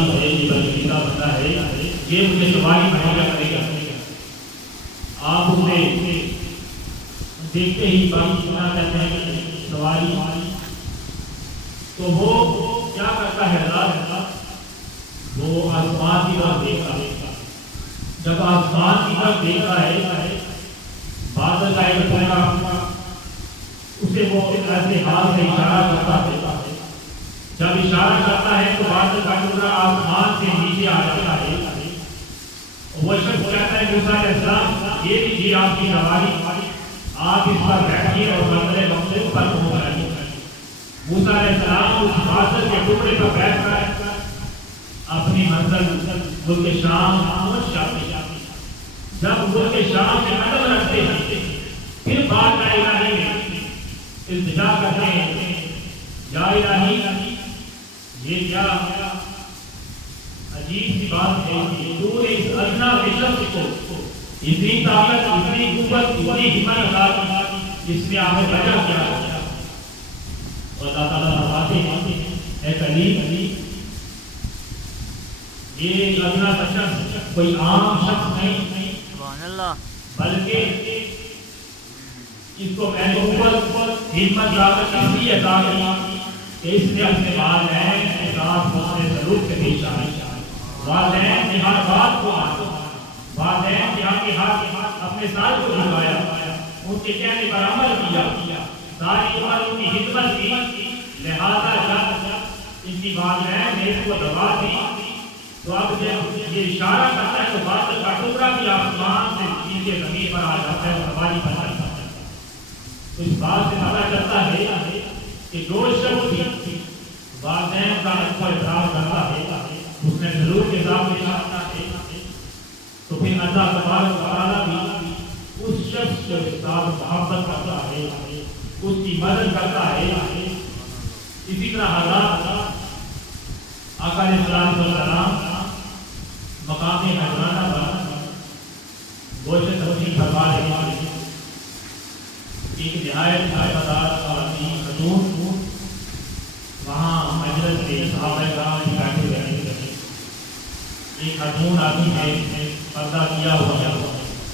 عزیز ہے، یہ برگزیدہ بندہ ہے، یہ مجھے سواری مہیا کرے گا۔ آپ اسے دیکھتے ہی بات سنا کرتے ہیں سواری، تو وہ کیا کرتا ہے حضرات، وہ آسمان کی طرف دیکھتا ہے۔ جب آسمان کی طرف دیکھتا ہے بادل کا ایک ٹکڑا، اسے وہ ایسے ہاتھ سے اشارہ کرتا ہے، جب اشارہ کرتا ہے تو بادل کا ٹکڑا آسمان سے نیچے آ جاتا ہے۔ وہ شخص کہتا ہے موسیٰ علیہ السلام یہ لیجیے آپ کی سواری، آپ اس پر بیٹھیے اور منزل مقصود پر پہنچ جائیے۔ موسیٰ علیہ السلام اس بادل کے ٹکڑے پر بیٹھ کر اپنی منزل ملک شام پہنچ جاتے ہیں۔ جب ملک شام سے قدم رکھتے ہیں پھر بات الہی میں التجا کرتے ہیں، یا الہی یہ کیا عجیب سی بات ہے، تو نے اس ادنا شخص کو اتنی طاقت، اتنی قوت، اتنی ہمت عطا کی، اس نے آپ بچا کیا۔ اور اللہ تعالیٰ فرماتے ہیں اے کلیم، یہ ادنا شخص کوئی عام شخص نہیں، بلکہ اس کو میں نے قوت، ہمت، طاقت اس لیے عطا کی کہ اس نے اپنے والدین کے ساتھ حسن سلوک سے پیش آئی، والدین کی ہر بات کو مانا، والدین کی ہر اپنے ساتھ کو جھکایا، ان کے کہنے پر عمل کیا، ساری عمر ان کی خدمت کی۔ لہذا جب ان کی والدین نے اس کو دبا دی تو اب جب یہ اشارہ کرتا ہے تو بادل کا ٹکڑا بھی آسمان سے نیچے زمین پر آ جاتا ہے اور سواری پر آ جاتا ہے۔ تو اس بات سے پتہ چلتا ہے کہ جو شخص بھی والدین کا حق و احترام کرتا ہے، اس نے ضرور کے ساتھ پیش آتا ہے، تو پھر اللہ تبارک و تعالیٰ بھی اس شخص کے ساتھ محبت کرتا ہے، اس کی مدد کرتا ہے۔ اسی طرح حضرات آقا علیہ الصلوۃ والسلام مقام حضرانہ پر گوشت تفصیل فرما رہے ہیں۔ ایک نہایت عبادات آدمی خاتون وہاں مجلس کے صحابہ کرام بیٹھے ہوئے ہیں۔ ایک خاتون آدمی ہے، پردہ کیا ہوا ہے۔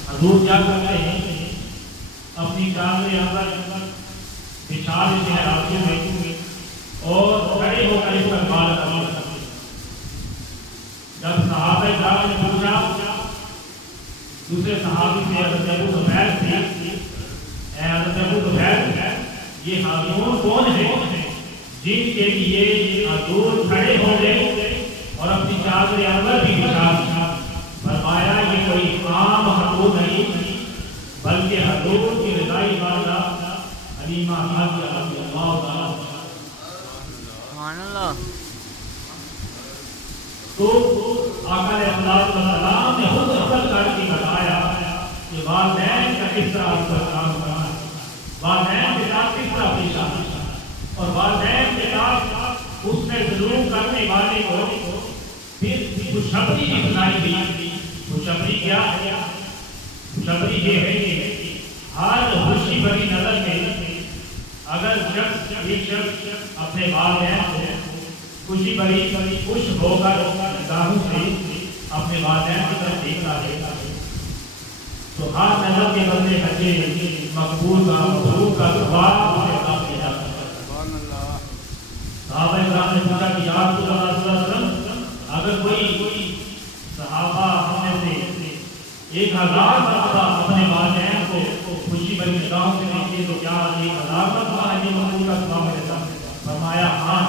حضور کیا کرتے ہیں، اپنی چادر اندر بچھا دیتے ہیں راستے میں اور کھڑے ہو کر اس پر بال عمل کرتے ہیں۔ جب صحابہ کرام نے پوچھا دوسرے صحابی سے، حضرت ابو طفیل سے، اے حضرت ابو طفیل یہ خاتون کون ہے جن کے لیے حضور کھڑے ہو گئے اور اپنی چادر انور بھی بچھا دی؟ فرمایا یہ کوئی عام خاتون نہیں بلکہ حضور کی رضائی والدہ حلیمہ سعدیہ رضی اللہ تعالیٰ سبحان اللہ۔ تو آقا علیہ السلام نے خود عمل کر کے بتایا کہ والدین کا کس طرح اس پر کام کرنا ہے، والدین کے ساتھ کس طرح پیش آنا ہے، اور والدین کے ساتھ اس نے ظلم کرنے والے کو پھر خوشخبری بھی سنائی گئی۔ خوشخبری کیا ہے؟ خوشخبری یہ ہے کہ ہر خوشی بھری نظر میں اگر ایک شخص اپنے والدین کو خوشی بھری خوش ہو کر نگاہوں سے اپنے والدین کی طرف دیکھتا ہے تو ہر نظر کے بدلے بچے مقبول کا محبوب کا ثواب اسے عطا کیا جاتا ہے۔ صحابہ کرام نے پوچھا کہ یا رسول اللہ صلی اللہ علیہ وسلم اگر کوئی صحابہ ہم میں سے 1000 مرتبہ اپنے والدین کو خوشی بھری نگاہوں سے دیکھے تو کیا 1000 مرتبہ ہے یہ مقبول کا ثواب ملتا ہے؟ فرمایا ہاں،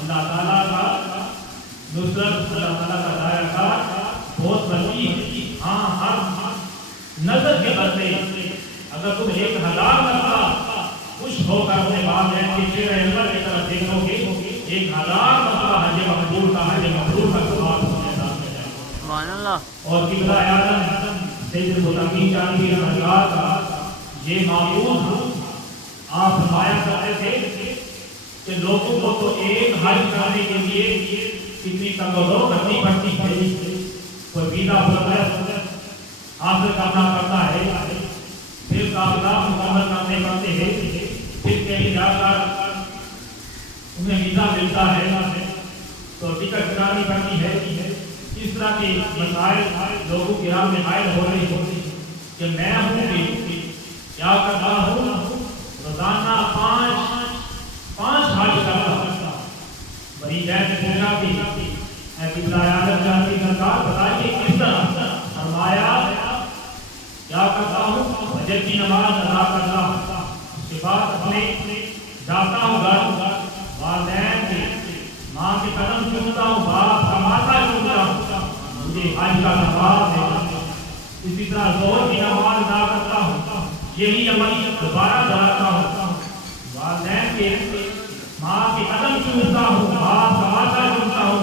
اللہ تعالیٰ کا نصرت، اللہ تعالیٰ کا دائرہ کار بہت وسیع ہے۔ ہاں، ہر نظر کے بدلے اگر تم 1000 مرتبہ خوش ہو کر اپنے والدین کے چہرے انور کی طرف دیکھو گے 1000 مرتبہ حج مقبول کا ثواب تمہیں عطا کیا جائے گا۔ سبحان اللہ۔ اور قبلہ اعظم سید المتقین جانبی سرکار کا یہ معمول آپ فرمایا کرتے تھے کہ لوگوں کو تو ایک حج کرنے کے لیے کتنی تنگو کرنی پڑتی ہے، کوئی ویزا حاصل کرنا پڑتا ہے، پھر کاغذات مکمل کرنے پڑتے ہیں، پھر کہیں جا کر انہیں ویزا ملتا ہے، تو ٹکٹ کٹانی پڑتی ہے. اس طرح کے مسائل لوگوں کے راہ میں حائل ہو رہے ہیں کہ میں ہوں کہ کیا کرتا ہوں روزانہ پانچ حج کرتا ہوں. بڑی جیسے پوچھا کہ قبلہ عالم جان کی سرکار بتائیے کس طرح؟ فرمایا کیا کرتا ہوں فجر کی نماز ادا کرتا ہوں. اس کے بعد اپنے جاتا ہوں گھر والدین کے ماں کے قدم چومتا ہوں باپ کا ماتھا چومتا ہوں مجھے حج کا ثواب ہے. اسی طرح ظہر کی نماز ادا کرتا ہوں یہی عمل دوبارہ دہراتا ہوں. والدین کے ماں کے قدم چومتا ہوں باپ کا ماتھا چومتا ہوں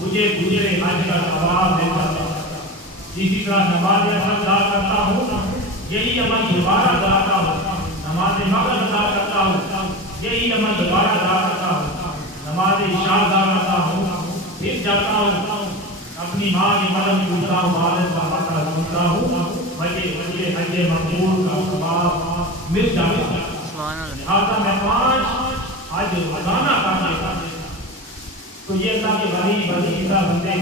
مجھے دوسرے حج کا ثواب دیتا ہے. اسی طرح نماز ادا کرتا ہوں یہی عمل دوبارہ دہراتا ہوں. نماز مغرب ادا کرتا ہوں یہی عمل دوبارہ ادا کرتا ہوں. نماز عشاء ادا کرتا ہوں پھر جاتا ہوں اپنی ماں کی قدم چومتا ہوں والد کا ماتھا چومتا ہوں مجھے حج مقبول کا ثواب مل جاتا ہے. لہٰذا میں 5 حج روزانہ کرتا ہوں. تو یہ اللہ کے بڑی بندے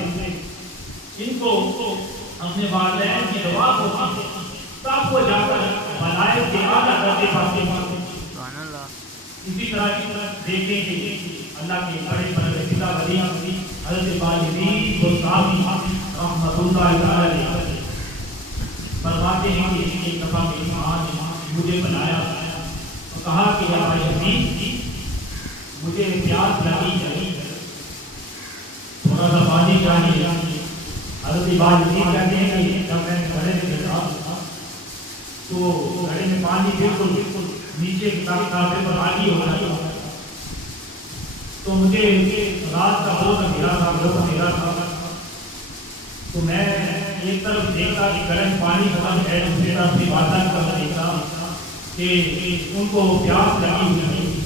ان کو اپنے والدین کی دعا ہوتی ہے تب وہ جا کر بھلائی کے اعلیٰ درجے پاتے ہیں. اسی طرح دیکھیں کہ اللہ کے بڑے بڑے پتا ولی حضرت باجدید بستامی رحمۃ اللہ علیہ فرماتے ہیں کہ ایک دفعہ میری ماں نے مجھے بلایا اور کہا کہ یا باجدید مجھے پیاس لگی ہے تھوڑا سا پانی چاہیے. حضرت باجدید کہتے ہیں کہ جب میں گھڑے میں گیا تو گھڑے میں پانی بالکل نیچے کی طرف پر آگی ہو رہا تو مجھے رات کا بہت اندھیرا تھا تو میں ایک طرف دیکھا کہ گرم پانی ختم ہے دوسری طرف بھی والدہ کا دیکھا کہ ان کو پیاس لگی ہوئی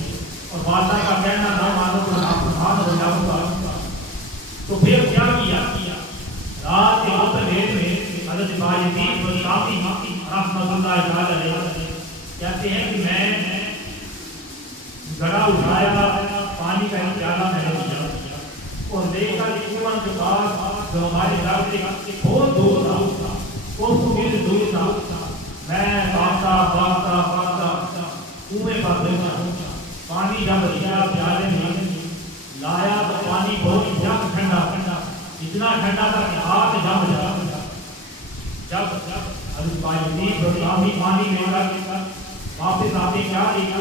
اور والدہ کا کہنا نہ مانو تو نافرمان ہو جاؤں گا. تو پھر کیا کیا رات کے وقت میں حضرت باجدید بستامی رحمۃ اللہ علیہ کہتے ہیں کہ میں گڑا اٹھایا پانی کا ایک پیالہ میں رکھ دیا اور دیکھا کہ کنویں کے پاس جو ہمارے گھر سے بہت دور تھا وہ میرے دور تھا. میں بھاگتا کنویں پر بیٹھا پانی جب لیا پیالے میں لایا تو پانی بہت زیادہ ٹھنڈا اتنا ٹھنڈا تھا کہ ہاتھ جم جا. جب حضرت باجدید بستامی پانی لے کر واپس آتے کیا دیکھا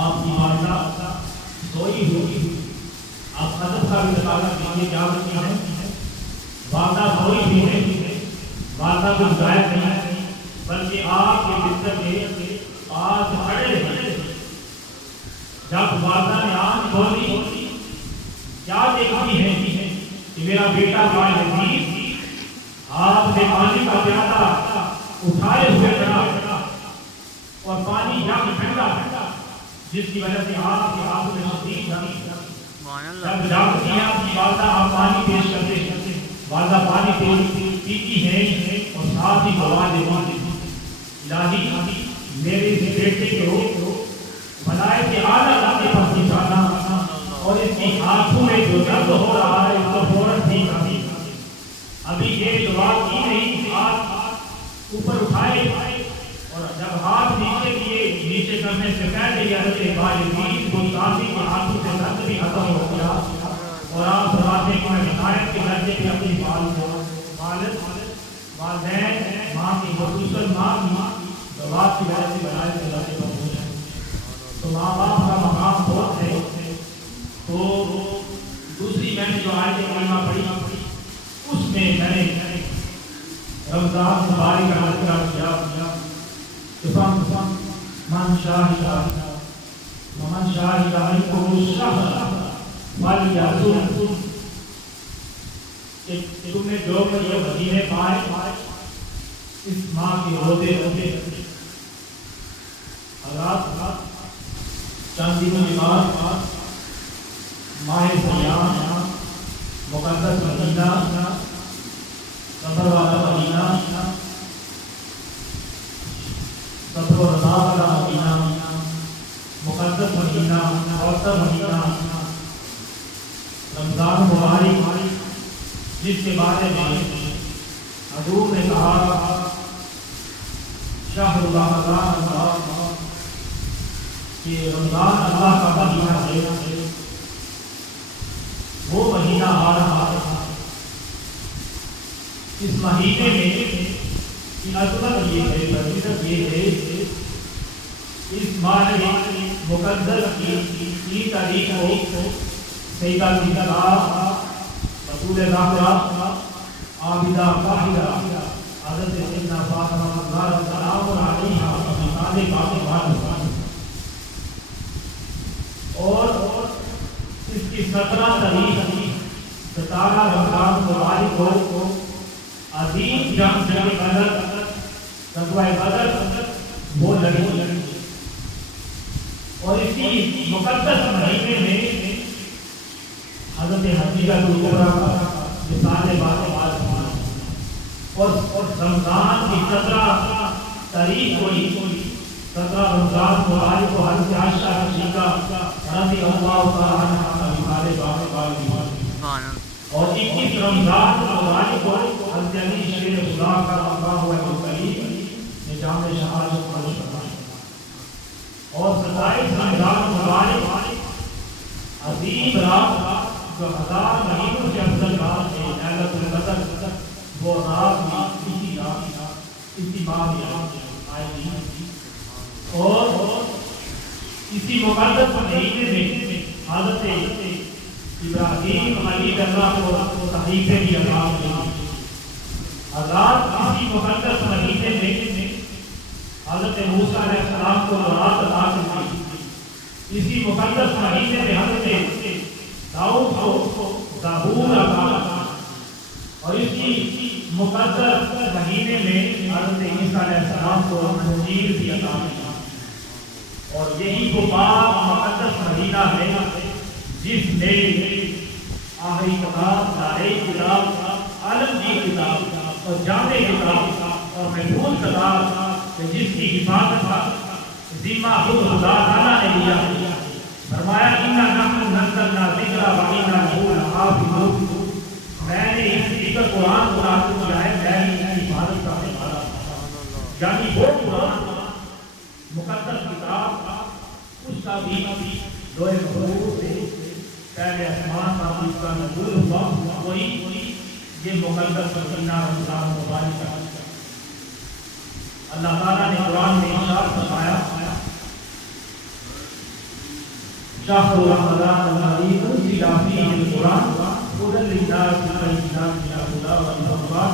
آپ کی والدہ سوئی ہوئی. آپ ادب کا بھی مطالعہ کیجیے کیا بچی ہے والدہ سوئی ہوئی ہے. والدہ کو ہدایت نہیں بلکہ آپ کے بستر کے پاس کھڑے ہیں. جب والدہ نے آنکھ کھولی کیا دیکھتی ہے کہ میرا بیٹا باجدید آپ نے پانی کا پیالہ اٹھائے ہوئے کھڑا اور پانی جب ٹھنڈا جس کی وجہ سے آپ کے ہاتھ میں شدید جب جاگتی ہے آپ کی والدہ آپ پانی پیش کرتے ہیں والدہ پانی پیتی ہے اور ساتھ ہی دعا دیتی الہی میرے اس بیٹے کو بھلائی کے اعلیٰ درجے پر پہنچانا اور اس کی آنکھوں میں جو درد ہو رہا ہے اس کو فوراً ٹھیک کر. ابھی یہ دعا کی نہیں ہاتھ اوپر اٹھائے اور جب ہاتھ نیچے کیے نیچے کرنے سے پہلے حضرت باجدید بستامی کے ہاتھوں سے درد بھی ختم ہو گیا اور آپ فرماتے ہیں کہ میں ہدایت کے درجے پہ اپنی والدین ماں کی خصوصاً ماں دعا کی وجہ سے ہدایت کے درجے پر پہنچے. تو ماں باپ کا مقام بہت ہے. تو دوسری میں نے جو آیت کریمہ پڑھی اس میں نے رمضان مبارک کا تذکرہ کیا من شاہد منکم الشہر فلیصم. تم نے جو یہ مدینے پائے اس ماہ کے روزے حضرات چند دنوں کے بعد ماہ سیام مقدس مدینہ صبر والا مدینہ صبر و رضا والا مدینہ مقدس مدینہ اوسط مدینہ رمضان مبارک جس کے بارے میں حضور نے کہا شہر رمضان کہ رمضان اللہ کا مہینہ ہے، وہ مہینہ آ رہا ہے۔ اس مہینے میں عظمت یہ ہے، فضیلت یہ ہے، اس ماہ مقدس کی 3 تاریخ کو سیدہ رسول زہرا عابدہ طاہرہ حضرت سیدنا فاطمہ السلام علیہا اپنے اور اس کی 17 تاریخ 17 رمضان مبارک کو عظیم جنگ بدر غزوہ بدر وہ لڑی، اور اسی مقدس مہینے میں حضرت حدیجہ کبریٰ کا مثال بات اور رمضان کی 17 تاریخ کو 17 رمضان مبارک کو حضرت عائشہ صدیقہ رضی اللہ تعالی عنہا کا مثال اور 21 رمضان مبارک کو حضرت علی شیر خدا کا اللہ نے جامع شہادت فرمایا، اور 27 رمضان مبارک عظیم رات جو 1000 مہینوں سے افضل رات ہے، لیلۃ القدر، وہ رات بھی اسی ماہ میں آئے گی، اور اسی مقدس مہینے میں حضرت ابراہیم علیہ السلام کو صحیفے بھی عطا ہوئے۔ حضرات اسی مقدس مہینے میں حضرت موسیٰ علیہ السلام کو رات عطا ہوئی، اسی مقدس مہینے میں حضرت داؤد کو زبور عطا ہوئی، اور اسی مقدس مہینے میں حضرت عیسیٰ علیہ السلام کو انجیل بھی عطا ہوئی، اور یہی وہ پاک مقدس مہینہ ہے جس نے آخری کتاب، نارئی کتاب، عالمگیر کتاب اور جامع کتاب اور محفوظ کتاب جس کی حفاظت کا ذمہ خود خدا تعالیٰ نے لیا، فرمایا اِنَّا نَحْنُ نَزَّلْنَا الذِّكْرَ وَإِنَّا لَهُ لَحَافِظُونَ، میں نے اس ذکر قرآن کو نازل کیا ہے، میں نے اس کی حفاظت کرنے والا ہوں۔ یعنی وہ قرآن مقدس کتاب، اس کا بھی لوح محفوظ سے پہلے آسمان کا اس کا نزول ہوا، وہی یہ مقدس مہینہ رمضان مبارک کا۔ اللہ تعالیٰ نے قرآن میں ارشاد فرمایا شہر رمضان الذی انزل فیہ القرآن ھدی للناس وبینات من الہدی والفرقان،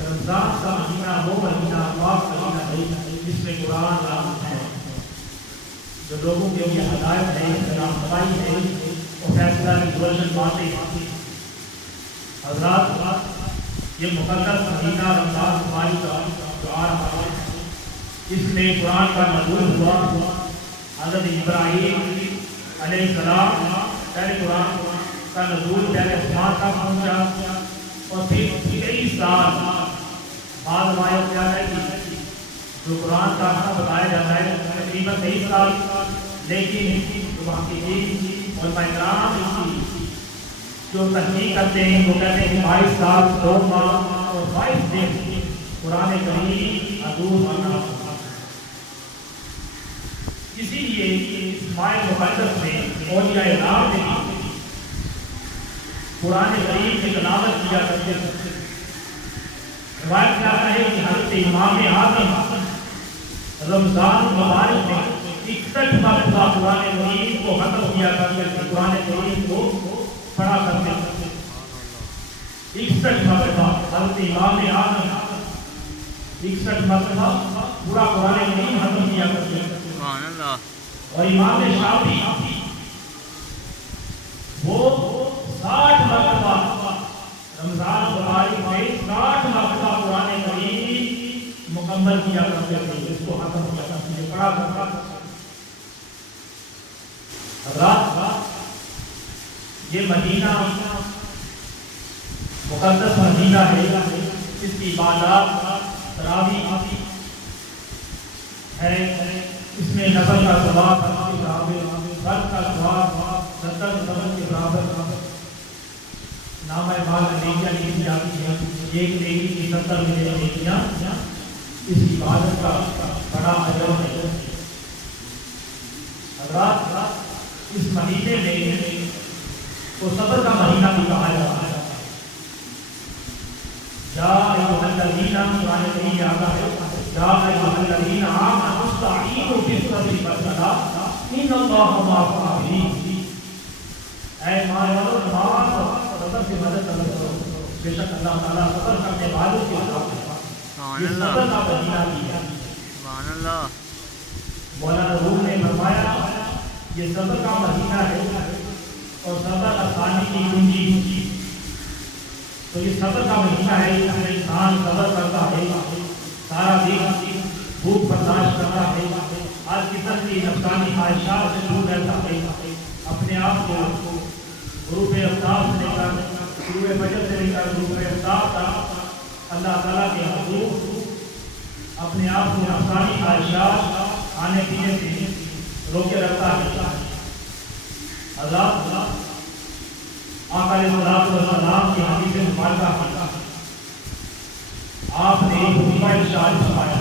رمضان کا مہینہ وہ مہینہ پاک مہینہ ہے جس میں قرآن نازل ہے، جو لوگوں کے لیے ہدایت ہے، رہنمائی ہے، اور فیصلہ کی روشن باتیں۔ حضرات یہ مقدس مہینہ رمضان مبارک کا جو آ رہا ہے، اس میں قرآن کا نزول ہوا، حضرت ابراہیم علیہ السلام پہلے قرآن کا نزول پہلے آسمان تک پہنچا، اور پھر 23 سال بعد روایت کیا ہے کہ جو قرآن کا بتایا جاتا ہے تقریباً 23 سال، لیکن جو محققین اور کرام کی جو تحقیق کرتے ہیں وہ کہتے ہیں کہ 22 سال 2 ماہ اور 22 دن قرآن کریم حضور بنا۔ اسی لیے اس ماہ مقدس میں اولیاء اعظام نے قرآن کریم کی تلاوت کیا کرتے تھے۔ روایت کیا ہے کہ حضرت امام اعظم رمضان مبارک میں 61 مرتبہ قرآن کریم کو ختم کیا کرتے تھے، قرآن کریم کو پڑھا کرتے تھے۔ 61 مرتبہ حضرت امام اعظم 61 مرتبہ پورا قرآن کریم ختم کیا کرتے تھے۔ اور امام شافعی وہ 60 مرتبہ رمضان مبارک میں 60 مرتبہ قرآن کریم مکمل کیا کرتے تھے، اس کو ختم کیا کرتے تھے، پڑھا کرتا تھا۔ حضرات یہ مہینہ مقدس مہینہ ہے، اس کی عبادات تراویح ہے، اس میں نفل کا ثواب فرض کا ثواب 70 نفل کے برابر، نام اعمال میں نیکیاں لکھی جاتی ہیں، ایک نیکی کی 70 نیکیاں، اس عبادت کا بڑا اجر ہے۔ حضرات اس مہینے میں کو صبر کا مہینہ بھی کہا جاتا ہے۔ یا ایھا الذین قرآن کریم میں آتا ہے یا ایھا الذین آمنوا استعینوا بالصبر والصلاۃ ان اللہ مع الصابرین۔ اے ایمان والو نماز صبر سے مدد طلب کرو، بے شک اللہ تعالیٰ صبر کرنے والوں کے ساتھ ہے۔ یہ صبر کا مہینہ بھی ہے۔ سبحان اللہ۔ مولانا روم نے فرمایا یہ صبر کا مہینہ ہے اور صبر آسانی کی کنجی۔ تو یہ صبر کا مہینہ ہے، اس میں انسان صبر کرتا ہے، سارا دن بھوک برداشت کرتا ہے، ہر قسم کی نفسانی خواہشات سے دور رہتا ہے، اپنے آپ کو غروب آفتاب سے لے کر شروع فجر سے لے کر غروب آفتاب تک اللہ تعالیٰ کے حضور اپنے آپ کو نفسانی خواہشات کھانے پینے سے روکے رکھتا ہے۔ حضرات آقا علیہ السلام کی حدیث مبارکہ ہے، آپ نے ایک خطبہ ارشاد فرمایا،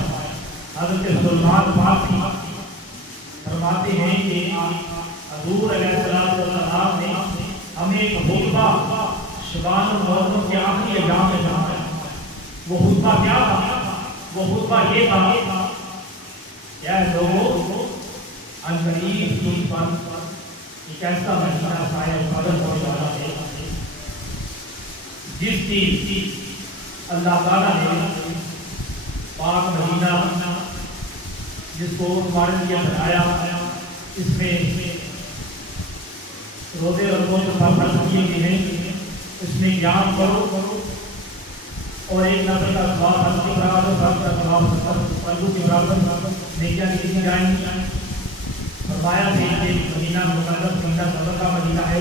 حضرت سلمان فارسی فرماتے ہیں کہ حضور علیہ السلام نے ہمیں ایک خطبہ شبان المحرم کے آخری ایام میں فرمایا۔ وہ خطبہ کیا تھا؟ وہ خطبہ یہ تھا کہ اے لوگوں عنقریب تم پر ایک ایسا مہینہ سایہ قدر ہونے والا ہے جس کی اللہ تعالیٰ نے پاک مہینہ جس کو تمہارے لیے بنایا، اس میں روزے رکھو جو فرض کیے گئے ہیں، اس میں قیام کرو اور ایک نفل کا ثواب حج کے برابر، فرض کا ثواب فرضوں کے برابر نیکیاں لکھی جائیں گی۔ فرمایا کہ یہ مہینہ مقدس مہینہ صبر کا مہینہ ہے،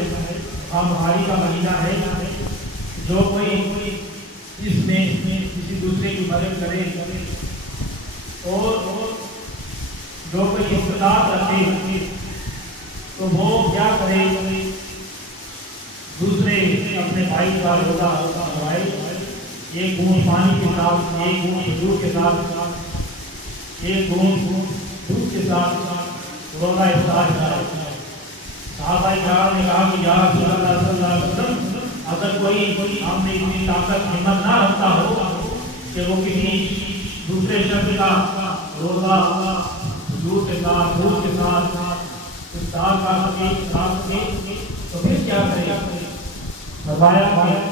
خامخواری کا مہینہ ہے۔ جو کوئی اس میں کسی دوسرے کی مدد کرے اور جو کوئی استطاعت رکھے تو وہ کیا کرے، دوسرے اپنے بھائی کا روزہ کروائے، ایک بوند پانی کے ساتھ، ایک بوند کھجور کے ساتھ، ایک بوند دودھ کے ساتھ روزہ افطار کرے۔ صحابہ کرام نے کہا کہ یا رسول اللہ صلی اللہ علیہ وسلم اگر کوئی ہم میں اتنی طاقت ہمت نہ رکھتا ہو کہ وہ کسی دوسرے شخص کا روزہ کھجور کے ساتھ دودھ کے ساتھ افطار کر سکے تو پھر کیا کرے؟ فرمایا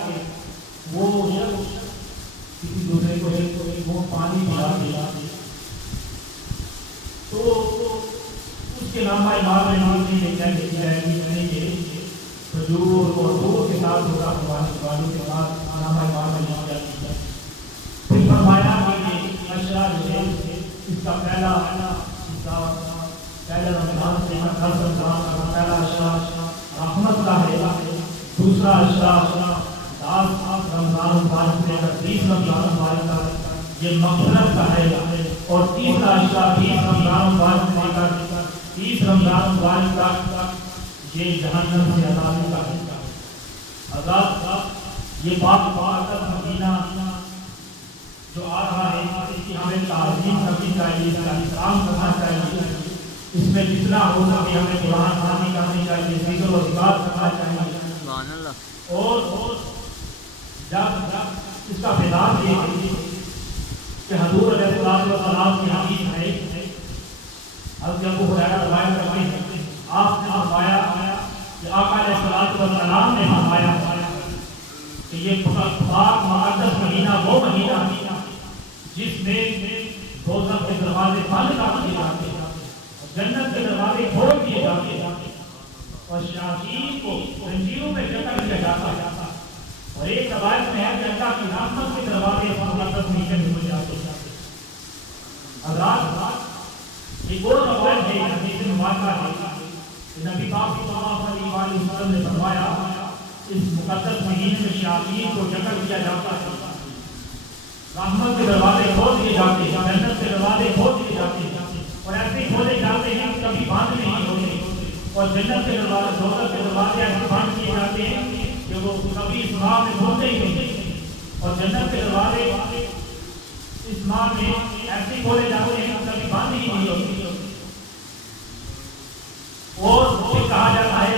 کہ وہ کسی دوسرے کو وہ پانی پلا دیا تو اس کے نامہ اعمال میں کیا لکھی جائے گی؟ کھجور اور دودھ کے ساتھ روزہ کروانے والوں کے ساتھ نامہ اعمال میں لکھی جاتی ہے۔ پھر فرمایا کہ یہ عشرہ جو ہے اس کا پہلا رمضان سے 10 رمضان کا پہلا عشرہ رحمت کا ہے، دوسرا عشرہ 10 رمضان مبارک سے 30 رمضان مبارک کا یہ مغفرت کا ہے، اور تیسرا عشرہ 20 رمضان مبارک سے لے کر 30 رمضان مبارک تک یہ جہنم سے آزادی کا ہے۔ آزاد یہ بات مدینہ جو آ رہا ہے اس کی ہمیں تعظیم کرنی چاہیے، اس کا احترام کرنا چاہیے، اس میں جتنا ہو سکے ہمیں قرآن خوانی کرنی چاہیے، ذکر و اذکار کرنا چاہیے، اور جب اس کا مزاج یہ ہے کہ حضور علیہ السلام کی حدیث ہے، حضرت ابو ہریرہ روایت کرتے ہیں، آپ نے فرمایا کہ آقا علیہ السلام نے فرمایا کہ یہ پاک مقدس مہینہ وہ مہینہ جس میں دوزخ کے دروازے بند کر دیے جاتے ہیں، جنت کے دروازے کھول دیے جاتے ہیں، اور شیاطین کو زنجیروں میں جکڑ دیا جاتا ہے، اور ایک روایت میں ہے کہ اللہ کی رحمت کے دروازے مقدس مہینے میں کھل جاتے ہیں۔ حضرات یہ وہ روایت ہے حدیث مبارکہ ہے کہ نبی پاک صلی اللہ علیہ وسلم نے فرمایا اس مقدس مہینے میں شیاطین کو جکڑ دیا جاتا ہے، رحمت کے دروازے کھول دیے جاتے ہیں، جنت کے دروازے کھول دیے جاتے ہیں، اور ایسے کھولے جاتے ہیں کبھی بند نہیں ہوتے، اور جنت کے دروازے دوزخ کے دروازے ایسے بند کیے جاتے ہیں کہ وہ کبھی اس ماہ میں کھولتے ہی نہیں، اور جنت کے دروازے اس ماہ میں ایسے کھولے جاتے ہیں کبھی بند ہی نہیں ہوتی۔ اور پھر کہا جاتا ہے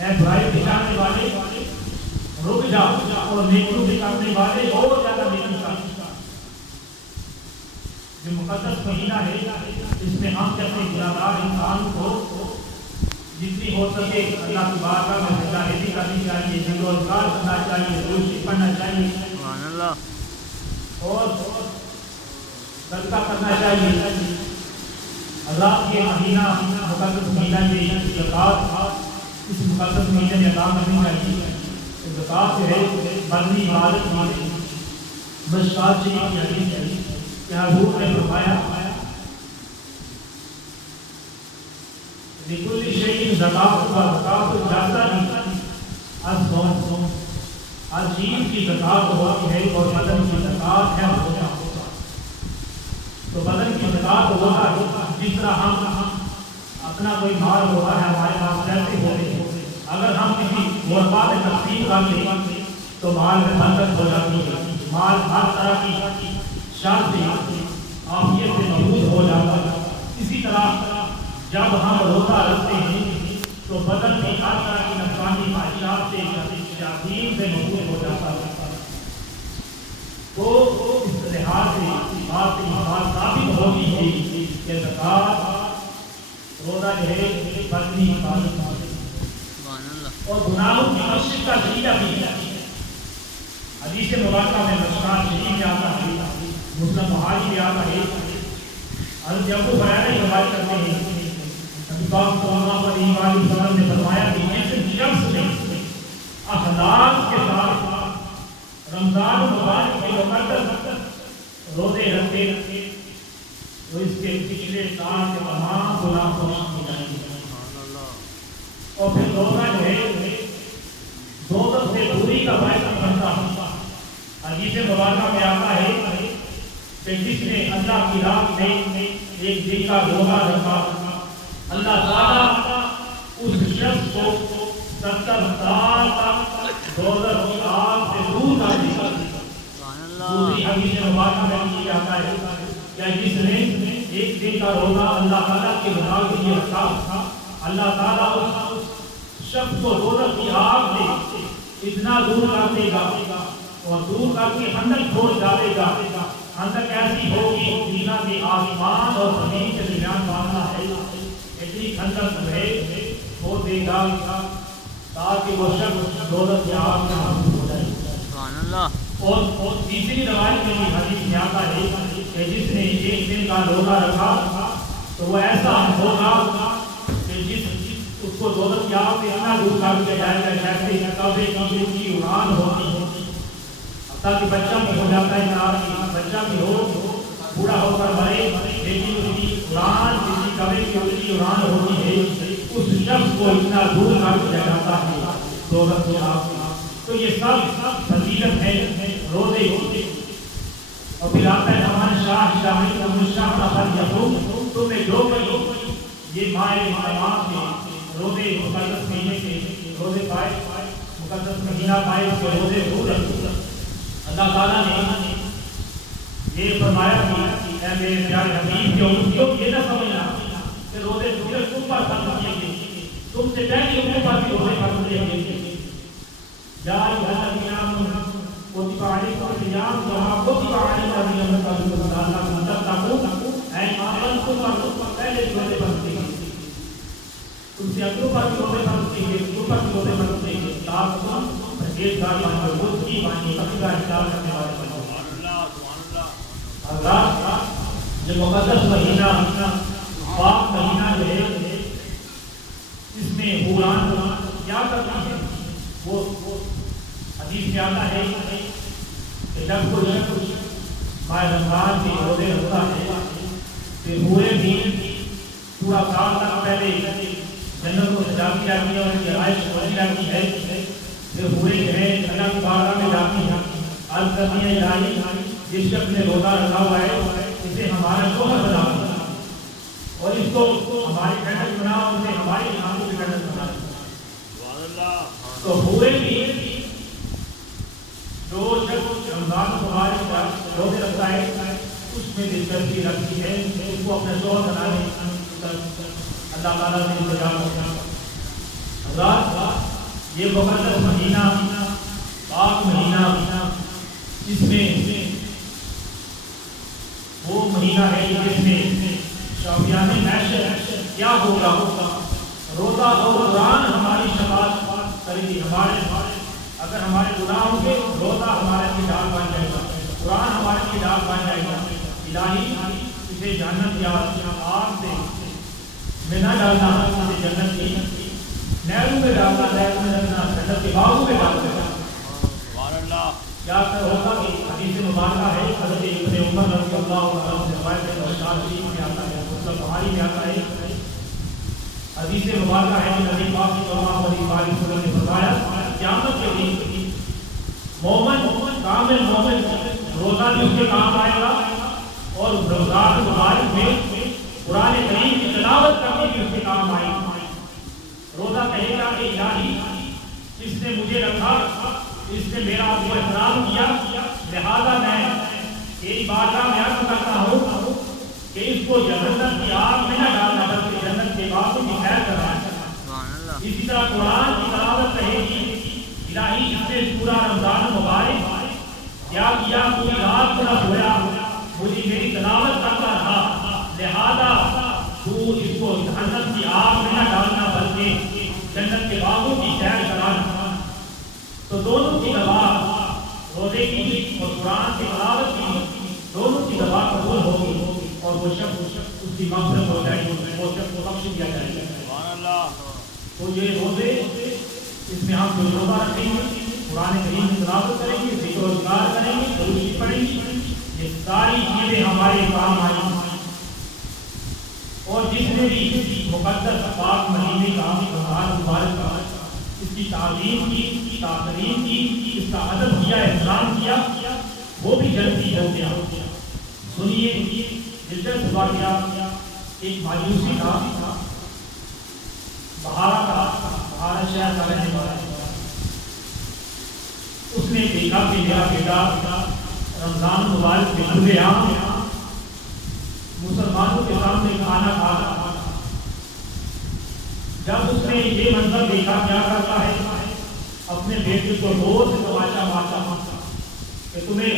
اے برائی دکھانے والے رک جا اور نیکیوں کے کرنے والے اور زیادہ نیکی کر۔ جو مقدس مہینہ ہے اس میں ہم جیسے گناہگار انسان کو جتنی ہو سکے اللہ کی بارگاہ میں مجاہدی کرنی چاہیے، ذکر و اذکار کرنا چاہیے، درود پڑھنا چاہیے سبحان اللہ، اور صدقہ کرنا چاہیے۔ اللہ کے مہینہ مقدس مہینہ کی زکوٰۃ اس مقدس مہینے میں ادا کرنی چاہیے۔ زکوٰۃ جو ہے بدنی عبادت کی مشکات شریف کی حدیث ہے کہ حضور نے فرمایا لِكُلِّ شَيْءٍ زَكَاةٌ وَالزَّكَاةُ جَازَةٌ الصَّوْمُ، ہر چیز کی زکوٰۃ ہوتی ہے اور بدن کی زکوٰۃ ہے روزہ۔ تو بدن کی زکوٰۃ روزہ، جس طرح ہم اپنا کوئی مال ہوتا ہے ہمارے پاس پیسے ہوتے ہیں، اگر ہم کسی غربا میں تقسیم کر لیں تو مال میں برکت ہو جاتی ہے، مال ہر طرح کی شر سے عافیت سے محفوظ ہو جاتا ہے۔ اسی طرح جب ہم روزہ رکھتے ہیں تو بدن میں ہر طرح کی نفسانی خواہشات سے شیاطین سے محفوظ ہو جاتا ہے۔ تو اس لحاظ سے بات ثابت ہوتی ہے کہ زکوٰۃ روزہ جو ہے بدنی عبادت سبحان اللہ، اور گناہوں کی بخشش کا ذریعہ بھی ہے۔ حدیث مبارکہ میں مشکات شریف میں آتا ہے، مسلم بخاری میں آتا ہے، حضرت ابو ہریرہ روایت کرتے ہیں نبی پاک صلی اللہ علیہ وسلم نے فرمایا کہ جس شخص نے اخلاق کے ساتھ رمضان مبارک کے مقدس روزے رکھے تو اس کے پچھلے سال کے تمام گناہ معاف ہو جائیں گے۔ سبحان اللہ، اور پھر روزہ جو ہے دوزخ سے دوری کا باعث بنتا ہے۔ حدیث مبارکہ میں آتا ہے کہ جس نے اللہ کی راہ میں ایک دن کا روزہ رکھا، اللہ تعالیٰ اس شخص کو 70 سال تک دوزخ کی آگ سے دور کر دے گا۔ سبحان دوسری اللہ، حدیث مبارکہ میں یہ آتا ہے کہ جس نے ایک دن کا روزہ اللہ تعالیٰ کے رضا کے لیے رکھا، اللہ تعالیٰ اس شخص کو دوزخ کی آگ سے اتنا دور کر دے گا اور دور کر کے خندق چھوڑ ڈالے گا۔ خندق ایسی ہوگی جینا کہ آسمان اور زمین کے درمیان فاصلہ ہے، اتنی خندق ہے وہ دے گا تاکہ وہ شخص دوزخ کی آگ میں محفوظ ہو جائے۔ سبحان اللہ، اور تیسری روایت میں بھی حدیث میں آتا ہے کہ جس نے ایک دن کا روزہ رکھا تو وہ ایسا ہوگا کہ جس اس کو دوزخ کی آگ میں اتنا دور کر دیا جائے گا جیسے کبے کی اڑان ہوتی ہے، تاکہ بچہ بھی ہو جاتا ہے کہ بچہ بھی ہو بوڑھا ہو کر مرے لیکن اس کی اڑان کسی کبے کی اڑان ہوتی ہے، اس شخص کو اتنا دور کر دیا جاتا ہے دوزخ کی آگ سے۔ تو یہ سب فضیلت ہے روزے کی۔ اور پھر آتا ہے ہمارے شاہ تمہیں جو یہ ماہ رمضان کے روزے مقدس مہینے کے روزے پائے، مقدس مہینہ پائے اس کے روزے ہو رہے۔ اللہ تعالیٰ نے یہ فرمایا کہ اے میرے پیارے حبیب کے امتیوں یہ نہ سمجھنا کہ روزے صرف تم پر فرض کیے گئے، تم سے پہلے امت پر بھی روزے فرض کیے گئے۔ یا ایھا الذین آمنوا کتب علیکم الصیام کما کتب علی الذین من قبلکم لعلکم تتقون، اے ایمان تم پر پہلے روزے فرض کیے گئے، تم سے اگلوں پر بھی روزے فرض کیے گئے، تم پر بھی روزے فرض کیے گئے تاکہ تم پرہیزگار بنو، بدھ کی بانی کا احترام کرنے والے بنو۔ اللہ جو مقدس مہینہ پاک مہینہ جو ہے اس میں حوران کیا کرنا ہے، وہ حدیث میں آتا ہے کہ جب کوئی ماہ رمضان کے روزے رکھتا ہے پھر حوریں بھی پورا سال تک پہلے جنت کو سجاتی جاتی ہے اور ان کی رہائش بنی جاتی ہے، پھر حوریں جو ہے اللہ کی بارگاہ میں جاتی ہیں، عرض کرتی ہیں الہی جس شخص نے روزہ رکھا ہوا ہے اسے ہمارا شوہر بنا اور اس کو ہماری ٹھنڈک بنا اور اسے ہماری آنکھوں کی ٹھنڈک بنا۔ تو حوریں بھی ہوتا ہے اس میں دلچسپی رکھتی ہے اس کو اپنے شوہر بنانے اللہ تعالیٰ سے انتظام ہوتا ہے۔ حضرات یہ مقدس مہینہ پاک مہینہ جس میں وہ مہینہ ہے جس میں شافیان معاشر کیا ہوگا، روزہ اور قرآن ہماری شفاعت کرے گی۔ اگر ہمارے گناہ ہوں گے روزہ ہمارے لیے ڈال بن جائے گا، قرآن ہمارے لیے ڈال بن جائے گا۔ الہی اسے جنت یا آگ سے میں نہ ڈالنا، اسے جنت کی نہروں میں ڈالنا، نہروں میں رکھنا، جنت کے باغوں میں ڈالنا۔ کیا ہوگا کہ حدیث مبارکہ ہے حضرت ابن عمر رضی اللہ عنہ سے روایت ہے، بخاری شریف میں آتا ہے، مسلم بخاری میں آتا ہے، حدیث مبارکہ ہے کہ نبی پاک صلی اللہ علیہ وسلم نے فرمایا قیامت کے دن مومن کامل مومن روزہ بھی اس کے کام آئے گا اور رمضان مبارک میں قرآن کریم کی تلاوت کرنے بھی اس کے کام آئے گا۔ روزہ کہے گا کہ الہی اس نے مجھے رکھا، اس نے میرا آپ کو احترام کیا، لہذا میں تیری بارگاہ میں عرض کرتا ہوں کہ اس کو جہنم کی آگ میں نہ ڈالنا بلکہ جنت کے باغوں کی سیر کروانا۔ اسی طرح قرآن کی تلاوت کہے گی الہی اس نے پورا رمضان مبارک کیا کیا، پوری رات کو نہ سویا، مجھے میری تلاوت کرتا رہا، لہذا تو اس کو جہنم کی آگ میں نہ ڈالنا بلکہ جنت کے باغوں کی سیر کرانا۔ تو دونوں کی دعا روزے کی اور قرآن کی تلاوت کی دونوں کی دعا قبول ہوگی اور وہ شخص اس کی مغفرت ہو جائے گی، وہ شخص کو بخش دیا جائے گا۔ تو یہ روزے اس میں ہم جو روزہ رکھیں گے، قرآن کریم کی تلاوت کریں گے، ذکر و اذکار کریں گے، درود شریف پڑھیں گے، یہ ساری چیزیں ہمارے کام آئیں گی۔ اور جس نے بھی مقدس پاک مہینے کا رمضان مبارک کا اس کی تعظیم کی، تعظیم کی، اس کا ادب کیا، احترام کیا، وہ بھی جنتی ہو گیا۔ سنیے دلچسپ واقعہ، ایک مایوسی تھا، بہارا شہر کا رہنے والا، اس نے دیکھا کہ میرا بیٹا رمضان مبارک کے قربِ عام مسلمانوں کے سامنے کھانا کھا رہا تھا۔ جب اس نے یہ منظر دیکھا کیا کرتا ہے، اپنے بیٹے کو روز تماشا مارتا کہ تمہیں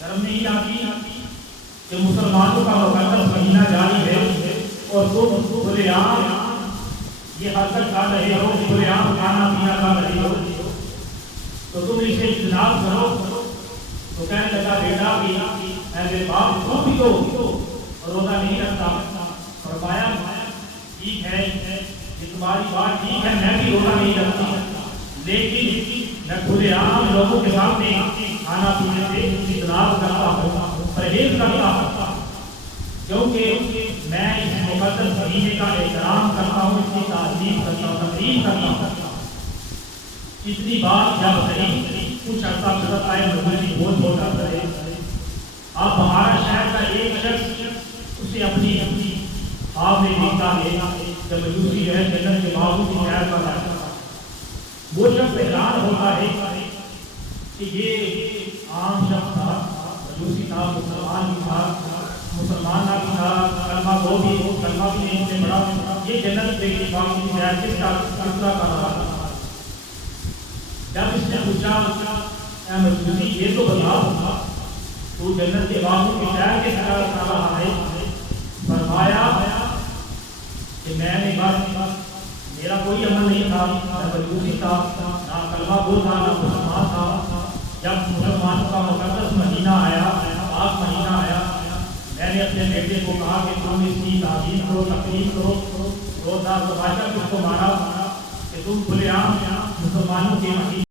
شرم نہیں آتی کہ مسلمانوں کا مقدس مہینہ جاری ہے اور تم کھلے عام یہ حرکت کر رہے ہو، کھلے عام کھانا پینا کر رہے ہو، تو تم اسے اجتناب کرو۔ تو کہنے لگا بیٹا بھی میرے باپ تو بھی تو روزہ نہیں رکھتا۔ فرمایا ٹھیک ہے، یہ تمہاری بات ٹھیک ہے، میں بھی روزہ نہیں رکھتا، لیکن میں کھلے عام لوگوں کے سامنے کھانا پینے سے اجتناب کرتا ہوں، پرہیز کرتا ہوں، کیونکہ میں اس مقدس مہینے کا احترام کرتا ہوں، اس کی تعظیم کرتا ہوں، تقریب کرتا ہوں۔ اتنی بات جب صحیح کچھ عرصہ گزرتا ہے، مجھے بہت ہو جاتا ہے۔ اب ہمارا شہر کا ایک شخص اسے اپنی آپ نے دیکھا ہے جب مجوسی جو ہے جنت کے باغوں کی سیر کر رہا ہے، وہ شخص حیران ہوتا ہے کہ یہ عام شخص تھا، مجوسی تھا، مسلمان بھی تھا، مسلمان بھی تھا، کلمہ گو بھی، کلمہ بھی نہیں سے بڑا، یہ جنت کے باغوں کی سیر کس طرح کر رہا تھا۔ جب اس نے پوچھا اے مجوسی یہ تو بتا تو جنت کے باغوں کی سیر کس طرح کر رہا ہے؟ فرمایا کہ میں نے بس میرا کوئی عمل نہیں تھا، نہ مجوسی تھا، نہ کلمہ گو تھا، نہ مسلمان تھا۔ جب مسلمانوں کا مقدس مہینہ آیا، پاک مہینہ آیا، میں نے اپنے بیٹے کو کہا کہ تم اس کی تعظیم کرو، تقریب کرو، روزہ تماشا کس کو مارا کہ تم کھلے عام مسلمانوں کے